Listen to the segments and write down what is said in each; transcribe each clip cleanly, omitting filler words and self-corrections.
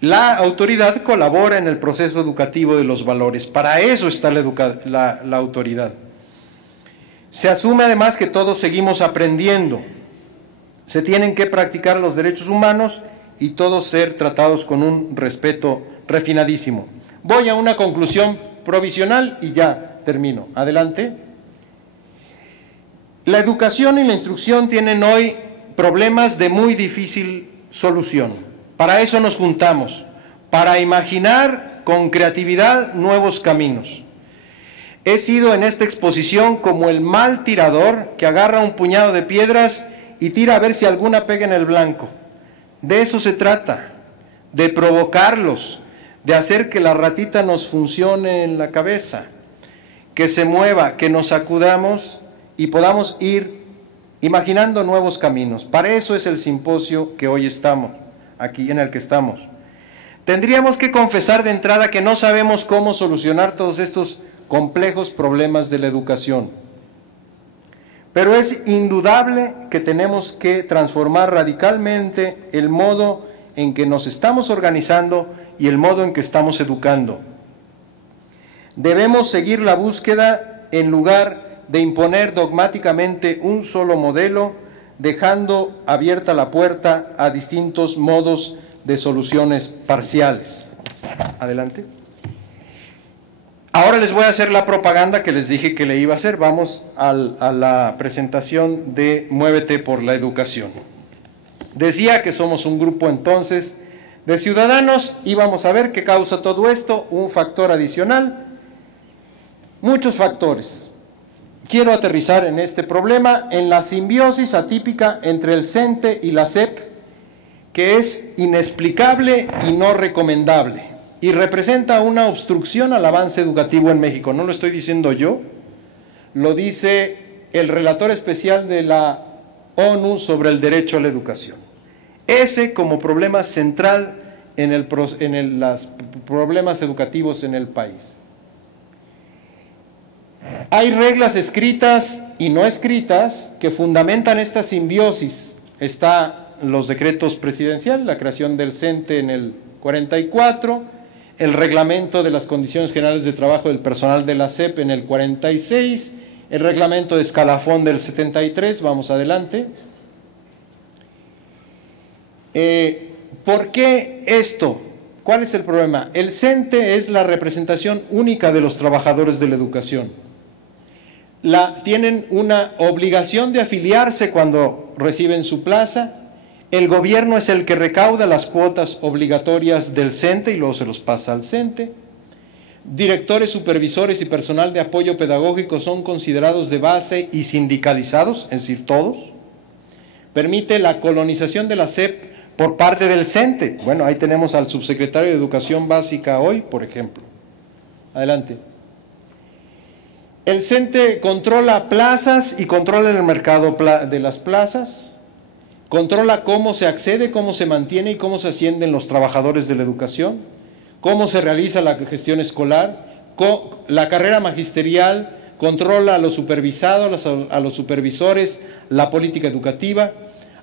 La autoridad colabora en el proceso educativo de los valores. Para eso está la autoridad. Se asume además que todos seguimos aprendiendo. Se tienen que practicar los derechos humanos y todos ser tratados con un respeto refinadísimo. Voy a una conclusión provisional y ya termino. Adelante. La educación y la instrucción tienen hoy problemas de muy difícil solución. Para eso nos juntamos, para imaginar con creatividad nuevos caminos. He sido en esta exposición como el mal tirador que agarra un puñado de piedras y tira a ver si alguna pega en el blanco. De eso se trata, de provocarlos, de hacer que la ratita nos funcione en la cabeza, que se mueva, que nos sacudamos y podamos ir imaginando nuevos caminos. Para eso es el simposio que hoy estamos, aquí en el que estamos. Tendríamos que confesar de entrada que no sabemos cómo solucionar todos estos complejos problemas de la educación. Pero es indudable que tenemos que transformar radicalmente el modo en que nos estamos organizando y el modo en que estamos educando. Debemos seguir la búsqueda en lugar de imponer dogmáticamente un solo modelo, dejando abierta la puerta a distintos modos de soluciones parciales. Adelante. Ahora les voy a hacer la propaganda que les dije que le iba a hacer. Vamos a la presentación de Muévete por la Educación. Decía que somos un grupo entonces de ciudadanos y vamos a ver qué causa todo esto, un factor adicional, muchos factores. Quiero aterrizar en este problema en la simbiosis atípica entre el CENTE y la SEP, que es inexplicable y no recomendable, y representa una obstrucción al avance educativo en México. No lo estoy diciendo yo, lo dice el relator especial de la ONU sobre el derecho a la educación. Ese como problema central en los problemas educativos en el país. Hay reglas escritas y no escritas que fundamentan esta simbiosis. Está los decretos presidenciales, la creación del CENTE en el 44, el reglamento de las condiciones generales de trabajo del personal de la SEP en el 46, el reglamento de escalafón del 73, vamos adelante. ¿Por qué esto? ¿Cuál es el problema? El CENTE es la representación única de los trabajadores de la educación. Tienen una obligación de afiliarse cuando reciben su plaza. El gobierno es el que recauda las cuotas obligatorias del CENTE y luego se los pasa al CENTE. Directores, supervisores y personal de apoyo pedagógico son considerados de base y sindicalizados, es decir, todos. Permite la colonización de la SEP por parte del CENTE. Bueno, ahí tenemos al subsecretario de Educación Básica hoy, por ejemplo. Adelante. El CENTE controla plazas y controla el mercado de las plazas. Controla cómo se accede, cómo se mantiene y cómo se ascienden los trabajadores de la educación, cómo se realiza la gestión escolar, la carrera magisterial, controla a los supervisados, a los supervisores, la política educativa.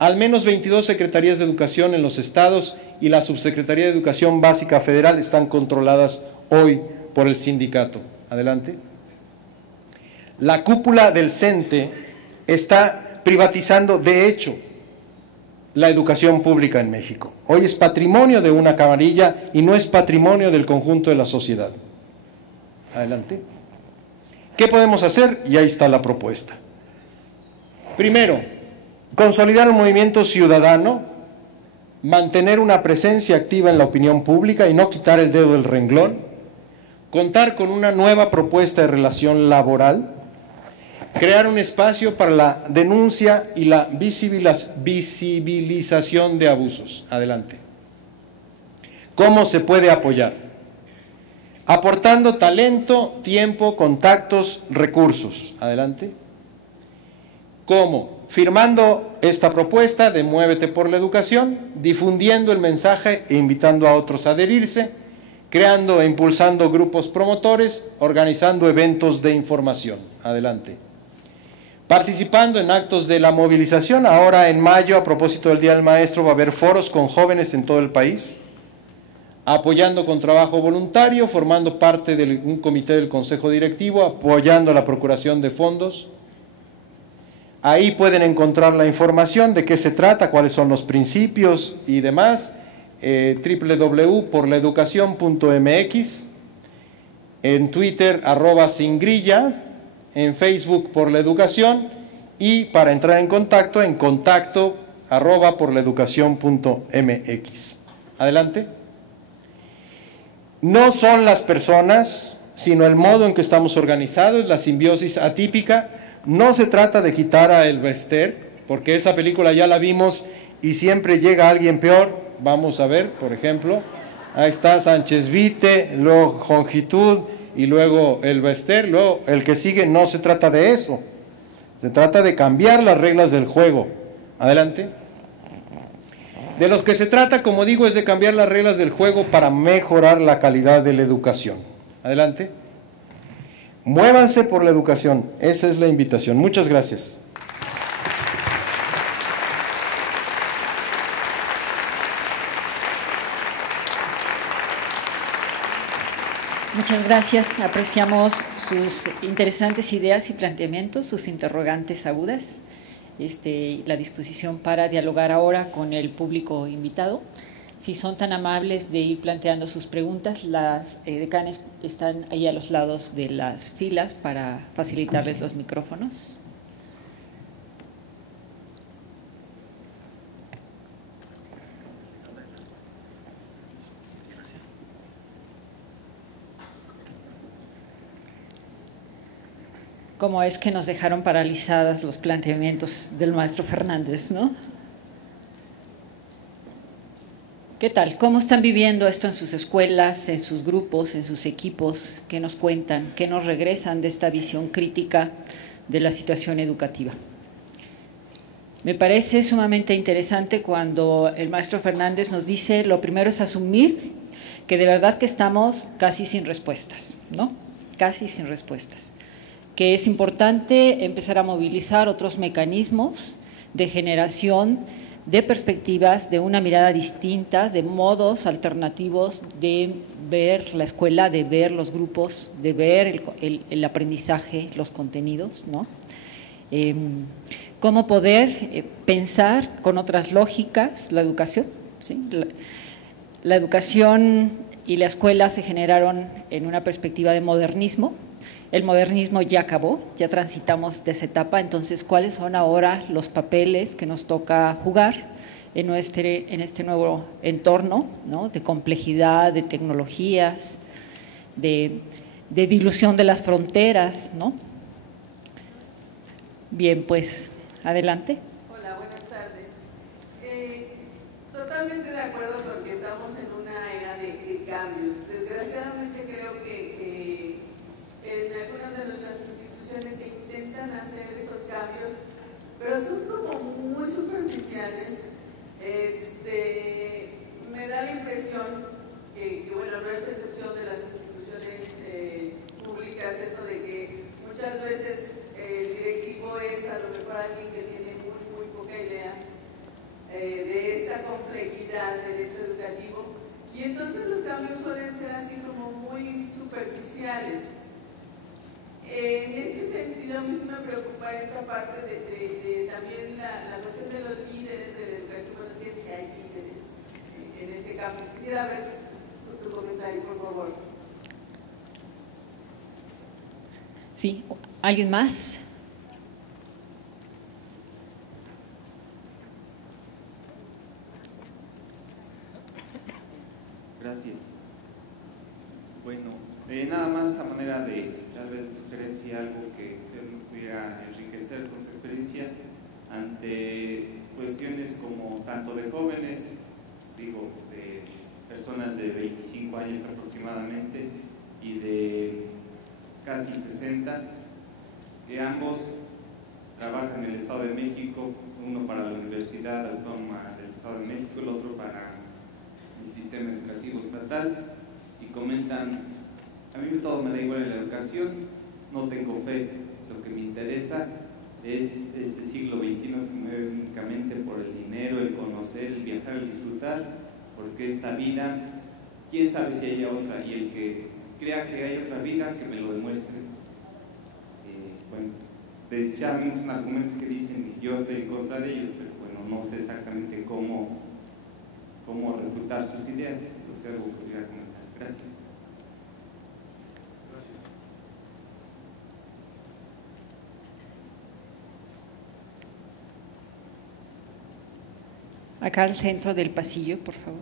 Al menos 22 secretarías de educación en los estados y la Subsecretaría de Educación Básica Federal están controladas hoy por el sindicato. Adelante. La cúpula del CENTE está privatizando, de hecho, la educación pública en México. Hoy es patrimonio de una camarilla y no es patrimonio del conjunto de la sociedad. Adelante. ¿Qué podemos hacer? Y ahí está la propuesta. Primero, consolidar un movimiento ciudadano, mantener una presencia activa en la opinión pública y no quitar el dedo del renglón, contar con una nueva propuesta de relación laboral, crear un espacio para la denuncia y la visibilización de abusos. Adelante. ¿Cómo se puede apoyar? Aportando talento, tiempo, contactos, recursos. Adelante. ¿Cómo? Firmando esta propuesta de Muévete por la Educación, difundiendo el mensaje e invitando a otros a adherirse, creando e impulsando grupos promotores, organizando eventos de información. Adelante. Participando en actos de la movilización. Ahora en mayo, a propósito del Día del Maestro, va a haber foros con jóvenes en todo el país. apoyando con trabajo voluntario, formando parte de un comité del Consejo Directivo, apoyando la procuración de fondos. Ahí pueden encontrar la información de qué se trata, cuáles son los principios y demás, www.porlaeducacion.mx, en Twitter @singrilla, en Facebook Por la Educación, y para entrar en contacto, en contacto@porlaeducacion.mx. Adelante. No son las personas, sino el modo en que estamos organizados, la simbiosis atípica. No se trata de quitar a Elvester, porque esa película ya la vimos y siempre llega alguien peor. Vamos a ver, por ejemplo, ahí está Sánchez Vite, luego Jongitud y luego Elvester, luego el que sigue. No se trata de eso, se trata de cambiar las reglas del juego. Adelante. De lo que se trata, como digo, es de cambiar las reglas del juego para mejorar la calidad de la educación. Adelante. Muévanse por la educación, esa es la invitación. Muchas gracias. Muchas gracias, apreciamos sus interesantes ideas y planteamientos, sus interrogantes agudas, la disposición para dialogar ahora con el público invitado. Si son tan amables de ir planteando sus preguntas, las decanes están ahí a los lados de las filas para facilitarles los micrófonos. Cómo es que nos dejaron paralizadas los planteamientos del maestro Fernández, ¿no? ¿Qué tal? ¿Cómo están viviendo esto en sus escuelas, en sus grupos, en sus equipos? ¿Qué nos cuentan? ¿Qué nos regresan de esta visión crítica de la situación educativa? Me parece sumamente interesante cuando el maestro Fernández nos dice, lo primero es asumir que de verdad que estamos casi sin respuestas, ¿no? Casi sin respuestas. Que es importante empezar a movilizar otros mecanismos de generación de perspectivas, de una mirada distinta, de modos alternativos de ver la escuela, de ver los grupos, de ver el aprendizaje, los contenidos, ¿no? Cómo poder pensar con otras lógicas la educación, ¿sí? La educación y la escuela se generaron en una perspectiva de modernismo. El modernismo ya acabó, ya transitamos de esa etapa, entonces, ¿cuáles son ahora los papeles que nos toca jugar en este nuevo entorno, ¿no? De complejidad, de tecnologías, de dilución de las fronteras, ¿no? Bien, pues, adelante. Hola, buenas tardes. Totalmente de acuerdo porque estamos en una era de cambios. Desgraciadamente creo que en algunas de nuestras instituciones se intentan hacer esos cambios, pero son como muy superficiales. Me da la impresión que bueno, no es excepción de las instituciones públicas, eso de que muchas veces el directivo es a lo mejor alguien que tiene muy poca idea de esta complejidad del hecho educativo, y entonces los cambios suelen ser así como muy superficiales. En este sentido, a mí sí me preocupa esta parte de también la cuestión de los líderes de la educación. Bueno, si es que hay líderes en este campo. Quisiera ver tu comentario, por favor. Sí, ¿alguien más? Gracias. Bueno, nada más a manera de tal vez sugerencia, algo que nos pudiera enriquecer con su experiencia ante cuestiones como tanto de jóvenes, digo, de personas de 25 años aproximadamente y de casi 60, que ambos trabajan en el Estado de México, uno para la Universidad Autónoma del Estado de México, el otro para el sistema educativo estatal, y comentan: a mí todo me da igual en la educación, no tengo fe, lo que me interesa es este siglo XXI que se mueve únicamente por el dinero, el conocer, el viajar, el disfrutar, porque esta vida quién sabe si haya otra, y el que crea que hay otra vida, que me lo demuestre. Bueno, desechamos argumentos que dicen que yo estoy en contra de ellos, pero bueno, no sé exactamente cómo refutar sus ideas. O sea, algo que podría comentar. Gracias. Gracias. Acá al centro del pasillo, por favor.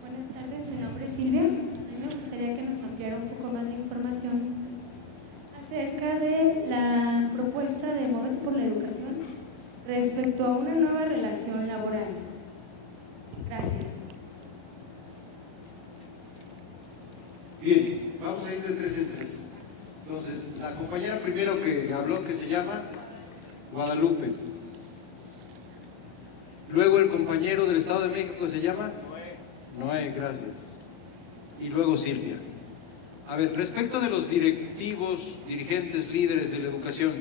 Buenas tardes, mi nombre es Silvia. A mí me gustaría que nos ampliara un poco más la información acerca de la propuesta de Movete por la Educación respecto a una nueva relación laboral. Gracias. Bien, vamos a ir de 3 en 3. Entonces, la compañera primero que habló, que se llama Guadalupe. Luego el compañero del Estado de México, que se llama Noé, gracias. Y luego Silvia. A ver, respecto de los directivos, dirigentes, líderes de la educación,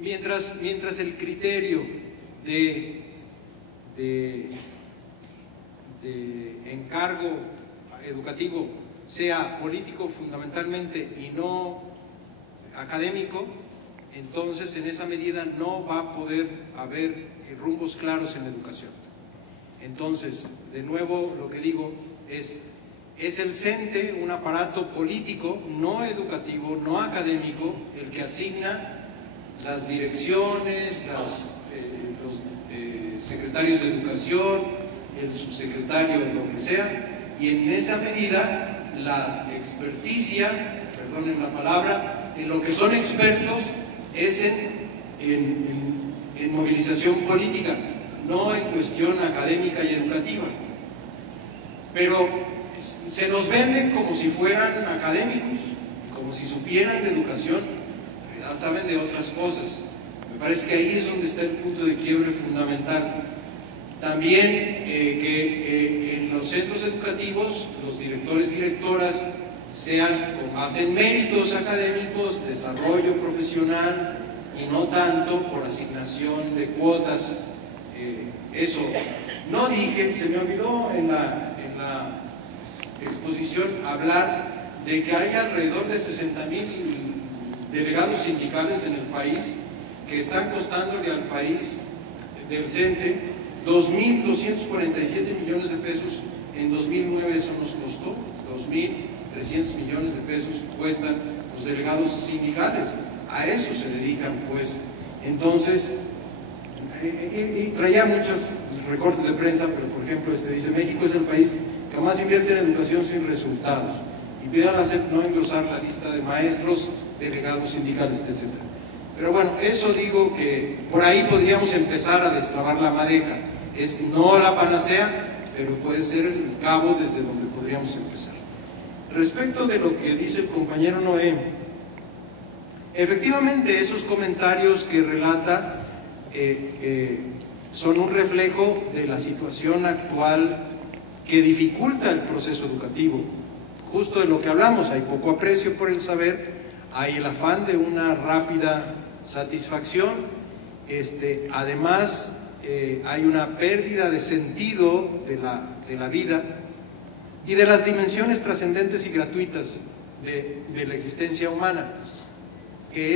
mientras el criterio de encargo educativo sea político fundamentalmente y no académico, entonces en esa medida no va a poder haber rumbos claros en la educación. Entonces, de nuevo lo que digo es el CENTE un aparato político, no educativo, no académico, el que asigna las direcciones, los secretarios de educación, el subsecretario, lo que sea, y en esa medida la experticia, perdonen la palabra, en lo que son expertos es en movilización política, no en cuestión académica y educativa. Pero se nos venden como si fueran académicos, como si supieran de educación, en realidad saben de otras cosas. Me parece que ahí es donde está el punto de quiebre fundamental. También que en los centros educativos los directores y directoras sean con base en méritos académicos, desarrollo profesional y no tanto por asignación de cuotas. Eso no dije, se me olvidó en la exposición hablar de que hay alrededor de 60,000 delegados sindicales en el país que están costándole al país del CENTE 2.247 millones de pesos. En 2009 eso nos costó 2.300 millones de pesos cuestan los delegados sindicales, a eso se dedican pues. Entonces, y traía muchos recortes de prensa, pero por ejemplo dice: México es el país que más invierte en educación sin resultados, y pide a la SEP no engrosar la lista de maestros, delegados sindicales, etc. Pero bueno, eso digo que por ahí podríamos empezar a destrabar la madeja. Es no la panacea, pero puede ser el cabo desde donde podríamos empezar. Respecto de lo que dice el compañero Noé, efectivamente esos comentarios que relata son un reflejo de la situación actual que dificulta el proceso educativo. Justo de lo que hablamos, hay poco aprecio por el saber, hay el afán de una rápida satisfacción, además hay una pérdida de sentido de la vida y de las dimensiones trascendentes y gratuitas de la existencia humana, que